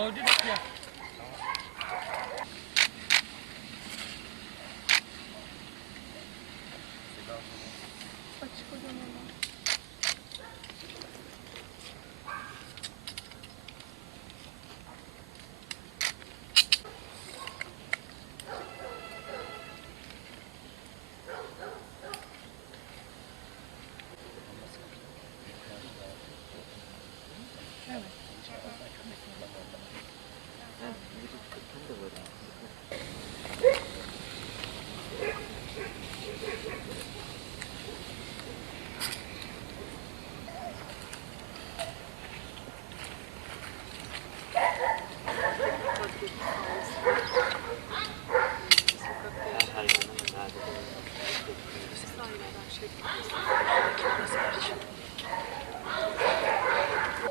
Koyduk ya. Şey. Evet.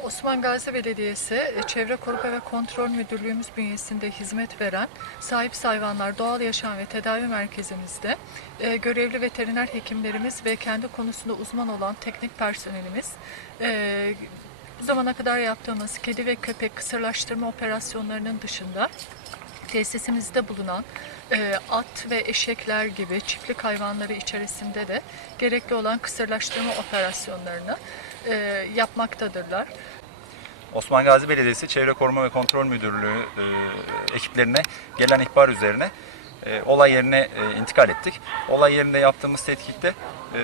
Osman Gazi Belediyesi e, Çevre Koruma ve Kontrol Müdürlüğümüz bünyesinde hizmet veren Sahip Hayvanlar Doğal Yaşam ve Tedavi Merkezimizde e, görevli veteriner hekimlerimiz ve kendi konusunda uzman olan teknik personelimiz e, bu zamana kadar yaptığımız kedi ve köpek kısırlaştırma operasyonlarının dışında tesisimizde bulunan e, at ve eşekler gibi çiftlik hayvanları içerisinde de gerekli olan kısırlaştırma operasyonlarını e, yapmaktadırlar. Osman Gazi Belediyesi Çevre Koruma ve Kontrol Müdürlüğü e, ekiplerine gelen ihbar üzerine e, olay yerine e, intikal ettik. Olay yerinde yaptığımız tetkikte e,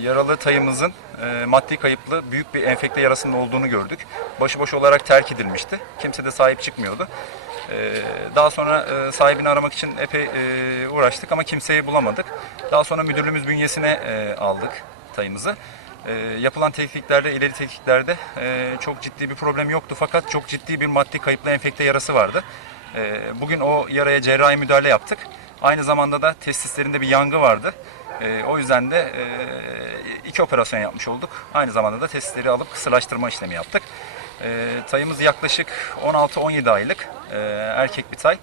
yaralı tayımızın e, maddi kayıplı büyük bir enfekte yarasının olduğunu gördük. Başıboş olarak terk edilmişti. Kimse de sahip çıkmıyordu. E, daha sonra e, sahibini aramak için epey e, uğraştık ama kimseyi bulamadık. Daha sonra müdürlüğümüz bünyesine e, aldık tayımızı. Yapılan tetkiklerde, ileri tetkiklerde e, çok ciddi bir problem yoktu fakat çok ciddi bir maddi kayıplı enfekte yarası vardı. Bugün o yaraya cerrahi müdahale yaptık. Aynı zamanda da testislerinde bir yangı vardı. O yüzden de iki operasyon yapmış olduk. Aynı zamanda da testisleri alıp kısırlaştırma işlemi yaptık. E, tayımız yaklaşık 16-17 aylık e, erkek bir tay.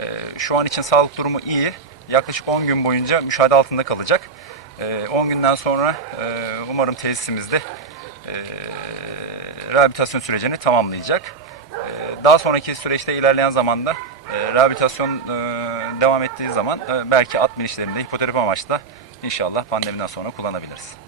E, şu an için sağlık durumu iyi. Yaklaşık 10 gün boyunca müşahede altında kalacak. E, 10 günden sonra e, umarım tesisimizde e, rehabilitasyon sürecini tamamlayacak. E, daha sonraki süreçte ilerleyen zamanda e, rehabilitasyon e, devam ettiği zaman e, belki at binişlerinde hipoterapi amaçlı inşallah pandemiden sonra kullanabiliriz.